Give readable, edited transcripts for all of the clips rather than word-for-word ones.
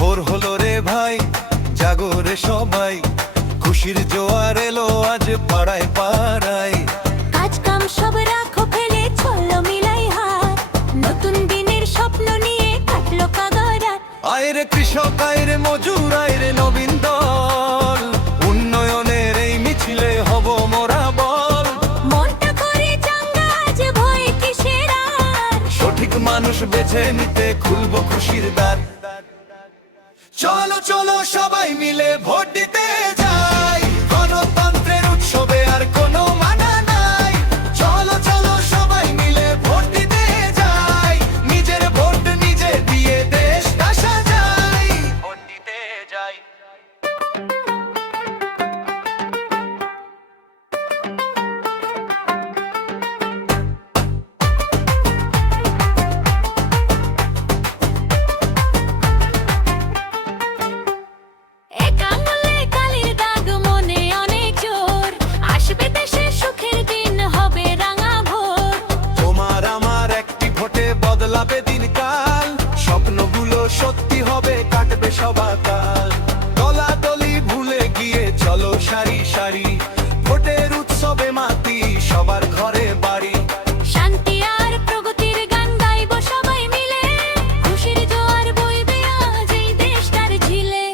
ভোর হলো রে ভাই, জাগো রে সবাই, খুশির জোয়ার এলো আজ পাড়ায় পাড়ায়। কাজ কাম সব রাখো ফেলে, চলো মিলাই হাত, নতুন দিনের স্বপ্ন নিয়ে কাটলো কাগরা। আয় রে কৃষক, আয় রে মজুর, আয় রে নবীন দল, উন্নয়নের এই মিছিলে হব মোরা বল। মনটা করে চাঙ্গা আজ, ভয় কিসের আর, সঠিক মানুষ বেছে নিতে খুলবো খুশির দ্বার। চলো চলো সবাই মিলে ভোট দিতে যাই, গণতন্ত্রের উৎসবে আর কোনো মানা নাই। চলো চলো সবাই মিলে ভোট দিতে যাই, নিজের ভোট নিজে দিয়ে দেশটা সাজাই। ভোট দিতে যাই। এক আঙুলে কালির দাগ, মনে অনেক জোর, আসবে দেশে সুখের দিন, হবে রাঙা ভোর। তোমার আমার একটি ভোটে বদলাবে দিনকাল, স্বপ্নগুলো সত্যি হবে, কাটবে সবাকাল। দলাদলি ভুলে গিয়ে চলো সারি সারি, ভোটের উৎসবে মাতি সবার ঘরে বাড়ি। শান্তি আর প্রগতির গান গাইবো সবাই মিলে, খুশির জোয়ার বইবে আজ এই দেশটার ঝিলে।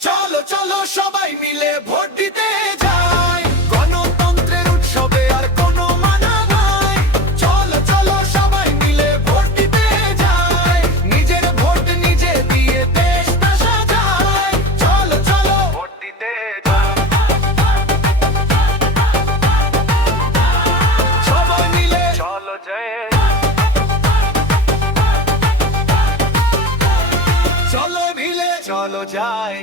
চলো চলো সবাই মিলে ভোট দিতে যাই, গণতন্ত্রের উৎসবে আর কোনো মানা নাই। চলো চলো সবাই মিলে ভোট দিতে যাই, নিজের ভোট নিজে দিয়ে দেশটা সাজাই। চলো চলো ভোট দিতে যাই, সবাই মিলে চলো যাই, চলো মিলে চলো যাই।